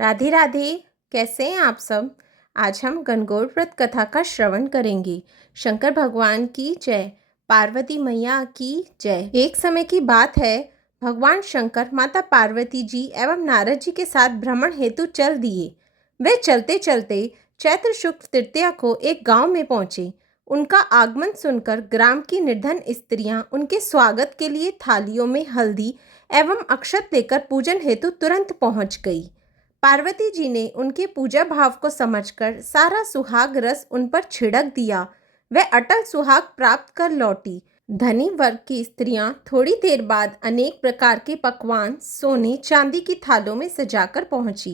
राधे राधे। कैसे हैं आप सब। आज हम गणगौर व्रत कथा का श्रवण करेंगे। शंकर भगवान की जय, पार्वती मैया की जय। एक समय की बात है, भगवान शंकर माता पार्वती जी एवं नारद जी के साथ भ्रमण हेतु चल दिए। वे चलते चलते चैत्र शुक्ल तृतीया को एक गांव में पहुंचे। उनका आगमन सुनकर ग्राम की निर्धन स्त्रियां उनके स्वागत के लिए थालियों में हल्दी एवं अक्षत लेकर पूजन हेतु तुरंत पहुंच गई। पार्वती जी ने उनके पूजा भाव को समझकर सारा सुहाग रस उन पर छिड़क दिया। वह अटल सुहाग प्राप्त कर लौटी। धनी वर्ग की स्त्रियां थोड़ी देर बाद अनेक प्रकार के पकवान सोने चांदी की थालों में सजाकर पहुंची।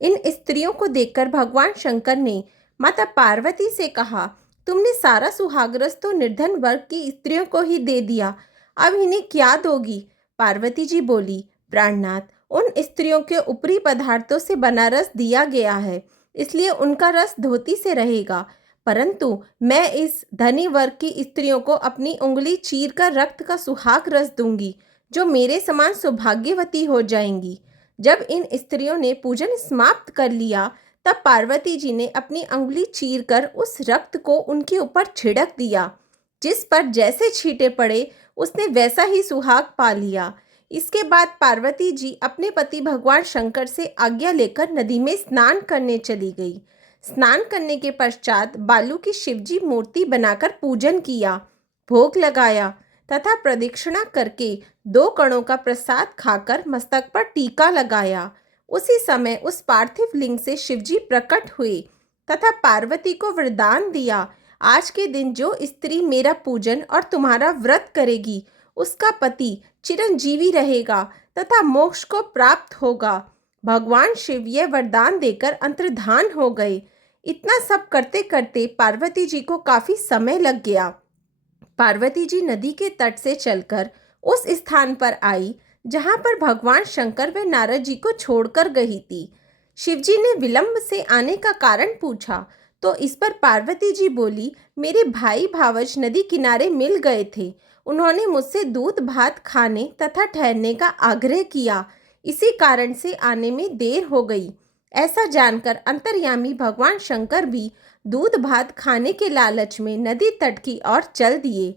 इन स्त्रियों को देखकर भगवान शंकर ने माता पार्वती से कहा, तुमने सारा सुहाग रस तो निर्धन वर्ग की स्त्रियों को ही दे दिया, अब इन्हें क्या दोगी। पार्वती जी बोली, प्राणनाथ, उन स्त्रियों के ऊपरी पदार्थों से बना रस दिया गया है, इसलिए उनका रस धोती से रहेगा, परंतु मैं इस धनी वर्ग की स्त्रियों को अपनी उंगली चीर कर रक्त का सुहाग रस दूंगी, जो मेरे समान सौभाग्यवती हो जाएंगी। जब इन स्त्रियों ने पूजन समाप्त कर लिया, तब पार्वती जी ने अपनी उंगली चीर कर उस रक्त को उनके ऊपर छिड़क दिया। जिस पर जैसे छींटे पड़े, उसने वैसा ही सुहाग पा लिया। इसके बाद पार्वती जी अपने पति भगवान शंकर से आज्ञा लेकर नदी में स्नान करने चली गई। स्नान करने के पश्चात बालू की शिवजी मूर्ति बनाकर पूजन किया, भोग लगाया तथा प्रदक्षिणा करके 2 कणों का प्रसाद खाकर मस्तक पर टीका लगाया। उसी समय उस पार्थिव लिंग से शिवजी प्रकट हुए तथा पार्वती को वरदान दिया, आज के दिन जो स्त्री मेरा पूजन और तुम्हारा व्रत करेगी, उसका पति चिरंजीवी रहेगा तथा मोक्ष को प्राप्त होगा। भगवान शिव यह वरदान देकर अंतर्धान हो गए। इतना सब करते करते पार्वती जी को काफी समय लग गया। पार्वती जी नदी के तट से चलकर उस स्थान पर आई जहां पर भगवान शंकर व नारद जी को छोड़कर गई थी। शिवजी ने विलंब से आने का कारण पूछा तो इस पर पार्वती जी बोली, मेरे भाई भावज नदी किनारे मिल गए थे। उन्होंने मुझसे दूध भात खाने तथा ठहरने का आग्रह किया, इसी कारण से आने में देर हो गई। ऐसा जानकर अंतर्यामी भगवान शंकर भी दूध भात खाने के लालच में नदी तट की ओर चल दिए।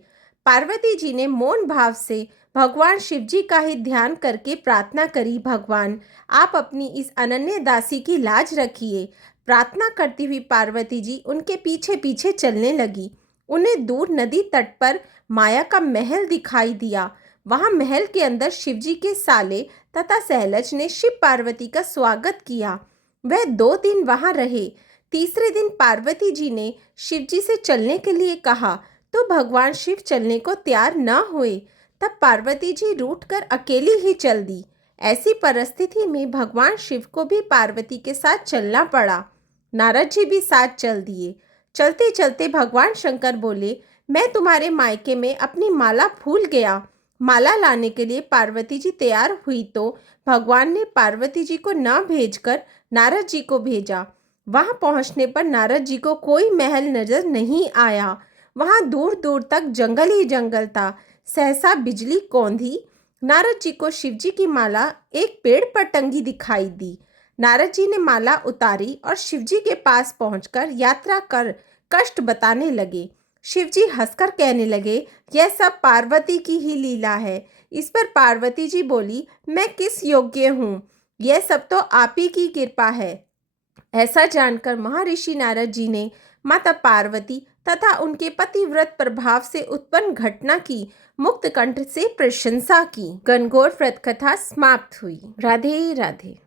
पार्वती जी ने मौन भाव से भगवान शिव जी का ही ध्यान करके प्रार्थना करी, भगवान आप अपनी इस अनन्य दासी की लाज रखिए। प्रार्थना करती हुई पार्वती जी उनके पीछे पीछे चलने लगी। उन्हें दूर नदी तट पर माया का महल दिखाई दिया। वहां महल के अंदर शिवजी के साले तथा सहलज ने शिव पार्वती का स्वागत किया। वह 2 दिन वहां रहे। तीसरे दिन पार्वती जी ने शिवजी से चलने के लिए कहा तो भगवान शिव चलने को तैयार न हुए। तब पार्वती जी रूठकर अकेली ही चल दी। ऐसी परिस्थिति में भगवान शिव को भी पार्वती के साथ चलना पड़ा। नारद जी भी साथ चल दिए। चलते चलते भगवान शंकर बोले, मैं तुम्हारे मायके में अपनी माला भूल गया। माला लाने के लिए पार्वती जी तैयार हुई तो भगवान ने पार्वती जी को न भेजकर नारद जी को भेजा। वहां पहुंचने पर नारद जी को कोई महल नजर नहीं आया। वहां दूर दूर तक जंगल ही जंगल था। सहसा बिजली कौंधी। नारद जी को शिवजी की माला एक पेड़ पर टंगी दिखाई दी। नारद जी ने माला उतारी और शिवजी के पास पहुंचकर यात्रा कर कष्ट बताने लगे। शिवजी हंसकर कहने लगे, यह सब पार्वती की ही लीला है। इस पर पार्वती जी बोली, मैं किस योग्य हूँ, यह सब तो आप ही की कृपा है। ऐसा जानकर महर्षि नारद जी ने माता पार्वती तथा उनके पतिव्रत प्रभाव से उत्पन्न घटना की मुक्त कंठ से प्रशंसा की। गणगौर व्रत कथा समाप्त हुई। राधे राधे।